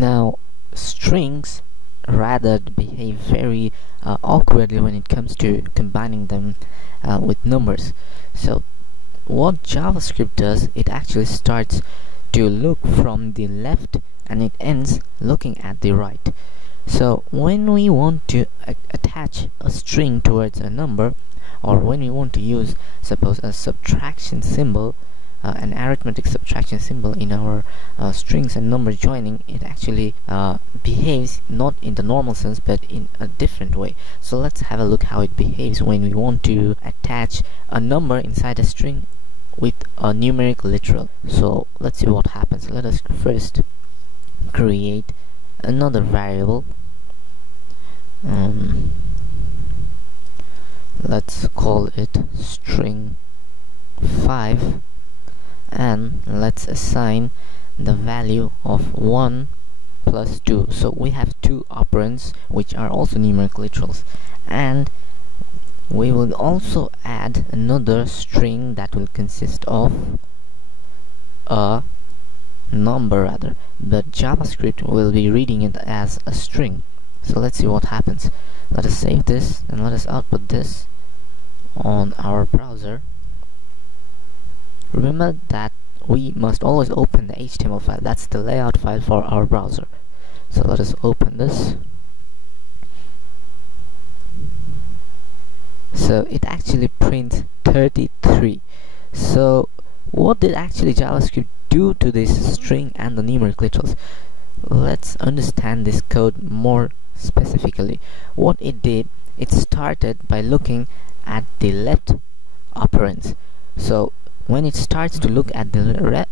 Now, strings rather behave very awkwardly when it comes to combining them with numbers. So what JavaScript does, it actually starts to look from the left and it ends looking at the right. So when we want to attach a string towards a number, or when we want to use, suppose, a subtraction symbol, an arithmetic subtraction symbol in our strings and number joining, it actually behaves not in the normal sense but in a different way. So let's have a look how it behaves when we want to attach a number inside a string with a numeric literal. So let's see what happens. Let us first create another variable. Let's call it string 5, and let's assign the value of 1 plus 2. So we have two operands which are also numeric literals, and we will also add another string that will consist of a number rather, but JavaScript will be reading it as a string. So let's see what happens. Let us save this and let us output this on our browser. Remember that we must always open the HTML file. That's the layout file for our browser. So let us open this. So it actually prints 33. So what did actually JavaScript do to this string and the numeric literals? Let's understand this code more specifically. What it did, it started by looking at the left operands. So when it starts to look at the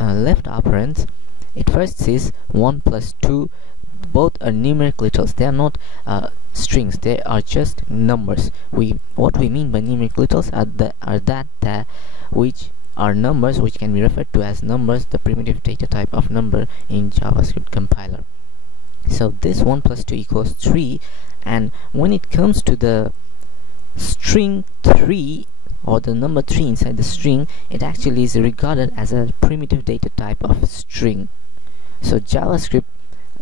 left operands, it first sees 1 plus 2. Both are numeric literals. They are not strings. They are just numbers. What we mean by numeric literals are which are numbers, which can be referred to as numbers, the primitive data type of number in JavaScript compiler. So this 1 plus 2 equals 3, and when it comes to the string 3, or the number 3 inside the string, it actually is regarded as a primitive data type of string. So JavaScript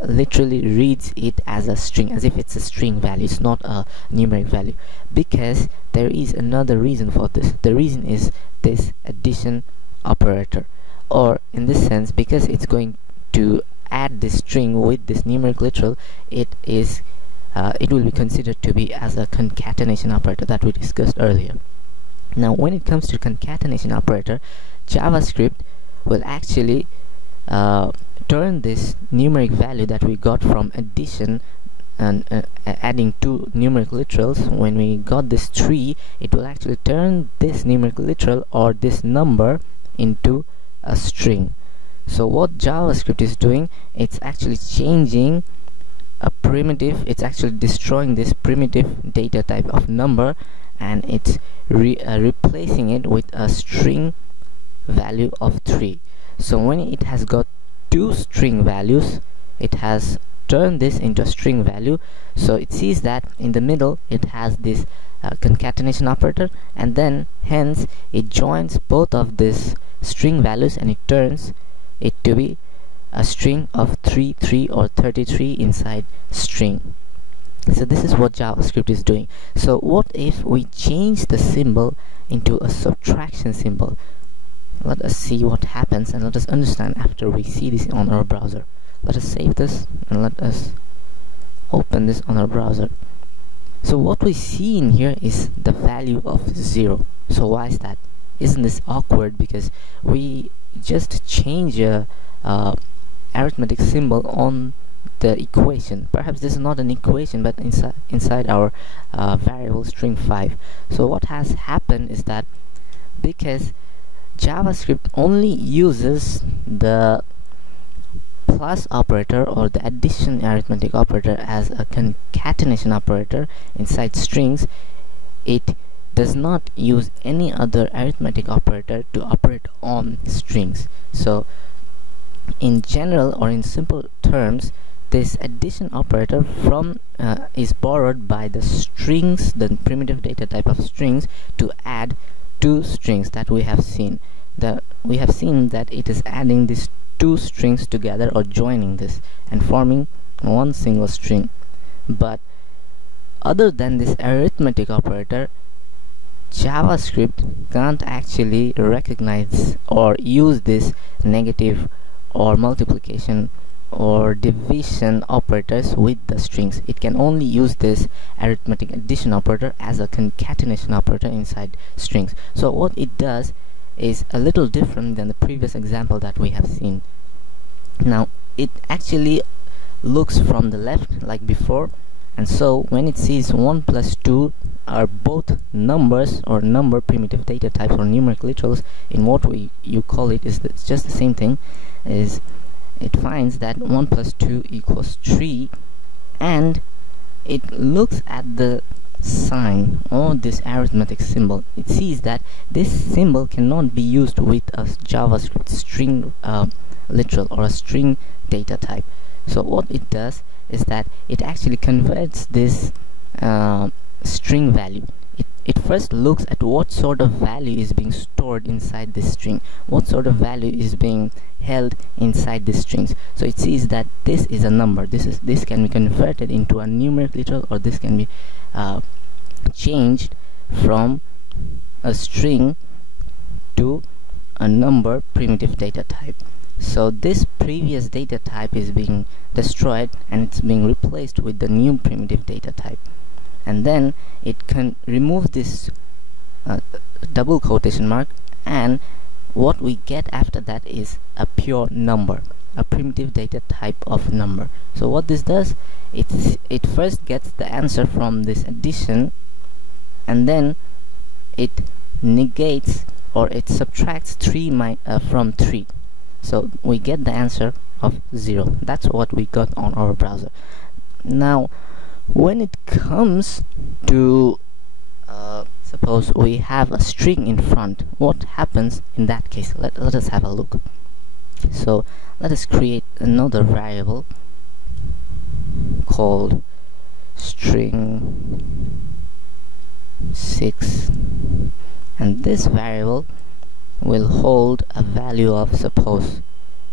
literally reads it as a string, as if it's a string value. It's not a numeric value, because there is another reason for this. The reason is this addition operator, or in this sense, because it's going to add this string with this numeric literal, it will be considered to be as a concatenation operator that we discussed earlier. Now when it comes to concatenation operator, JavaScript will actually turn this numeric value that we got from addition and adding two numeric literals. When we got this 3, it will actually turn this numeric literal or this number into a string. So what JavaScript is doing, it's actually changing a primitive, it's actually destroying this primitive data type of number, and it's replacing it with a string value of 3. So when it has got two string values, it has turned this into a string value. So it sees that in the middle it has this concatenation operator, and then hence it joins both of these string values and it turns it to be a string of 3 or 33 inside string. So this is what JavaScript is doing. So what if we change the symbol into a subtraction symbol? Let us see what happens, and let us understand after we see this on our browser. Let us save this and let us open this on our browser. So what we see in here is the value of 0. So why is that? Isn't this awkward? Because we just change a arithmetic symbol on the equation. Perhaps this is not an equation, but inside our variable string 5. So what has happened is that because JavaScript only uses the plus operator or the addition arithmetic operator as a concatenation operator inside strings, it does not use any other arithmetic operator to operate on strings. So in general, or in simple terms, this addition operator is borrowed by the strings, the primitive data type of strings, to add two strings that we have seen. We have seen that it is adding these two strings together or joining this and forming one single string. But other than this arithmetic operator, JavaScript can't actually recognize or use this negative or multiplication or division operators with the strings. It can only use this arithmetic addition operator as a concatenation operator inside strings. So what it does is a little different than the previous example that we have seen. Now it actually looks from the left like before, and so when it sees 1 plus 2 are both numbers or number primitive data types or numeric literals in what you call it is just the same thing, is it finds that 1 plus 2 equals 3, and it looks at the sign or this arithmetic symbol. It sees that this symbol cannot be used with a JavaScript string literal or a string data type. So what it does is that it actually converts this string value. It first looks at what sort of value is being stored inside this string, what sort of value is being held inside these strings. So it sees that this is a number, this can be converted into a numeric literal, or this can be changed from a string to a number primitive data type. So this previous data type is being destroyed and it's being replaced with the new primitive data type, and then it can remove this double quotation mark, and what we get after that is a pure number, a primitive data type of number. So what this does, it first gets the answer from this addition, and then it negates or it subtracts 3 from 3. So we get the answer of 0. That's what we got on our browser. Now when it comes to suppose we have a string in front, what happens in that case? Let us have a look. So let us create another variable called string 6, and this variable will hold a value of, suppose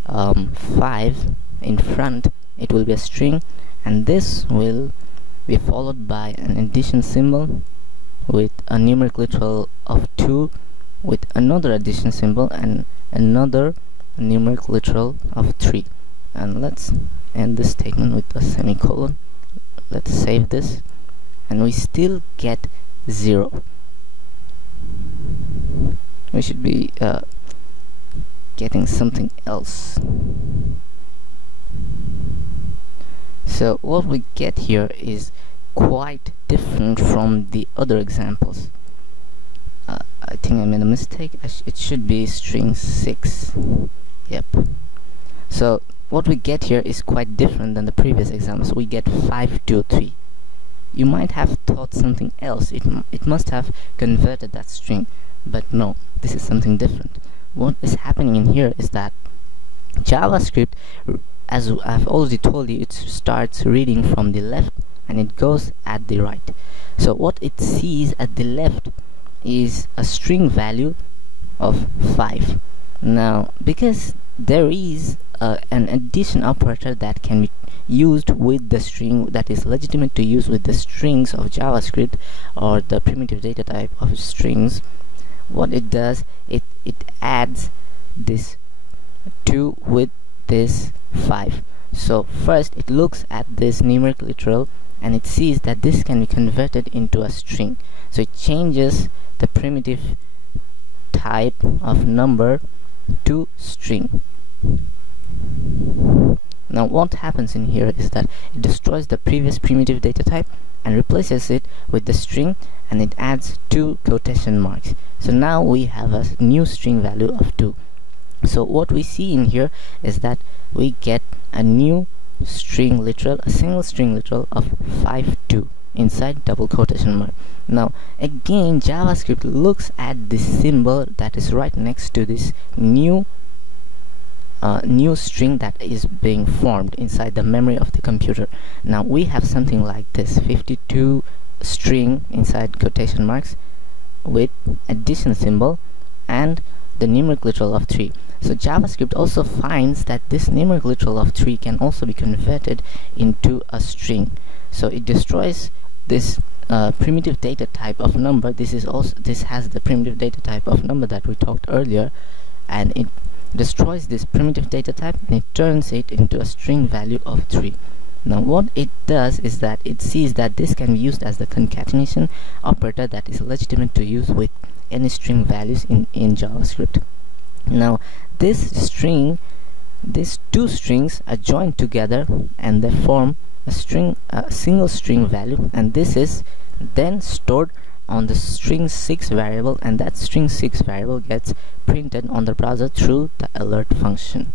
5 in front. It will be a string, and this will be followed by an addition symbol with a numeric literal of 2 with another addition symbol and another numeric literal of 3. And let's end this statement with a semicolon. Let's save this, and we still get 0. We should be getting something else. So what we get here is quite different from the other examples. I think I made a mistake. It should be string 6. Yep. So what we get here is quite different than the previous examples. We get 5, 2, 3. You might have thought something else. It must have converted that string, but no, this is something different. What is happening in here is that JavaScript, as I've already told you, it starts reading from the left and it goes at the right. So what it sees at the left is a string value of 5. Now because there is an addition operator that can be used with the string, that is legitimate to use with the strings of JavaScript or the primitive data type of strings, what it does, it adds this 2 with this 5. So first it looks at this numeric literal and it sees that this can be converted into a string, so it changes the primitive type of number to string. Now what happens in here is that it destroys the previous primitive data type and replaces it with the string, and it adds 2 quotation marks. So now we have a new string value of 2. So what we see in here is that we get a new string literal, a single string literal of 5, 2 inside double quotation mark. Now again, JavaScript looks at this symbol that is right next to this new string that is being formed inside the memory of the computer. Now we have something like this 52 string inside quotation marks with addition symbol and the numeric literal of 3. So JavaScript also finds that this numeric literal of 3 can also be converted into a string. So it destroys this primitive data type of number. This has the primitive data type of number that we talked earlier, and it destroys this primitive data type and it turns it into a string value of 3. Now what it does is that it sees that this can be used as the concatenation operator that is legitimate to use with any string values in JavaScript. Now these two strings are joined together and they form a single string value, and this is then stored on the string 6 variable, and that string 6 variable gets printed on the browser through the alert function.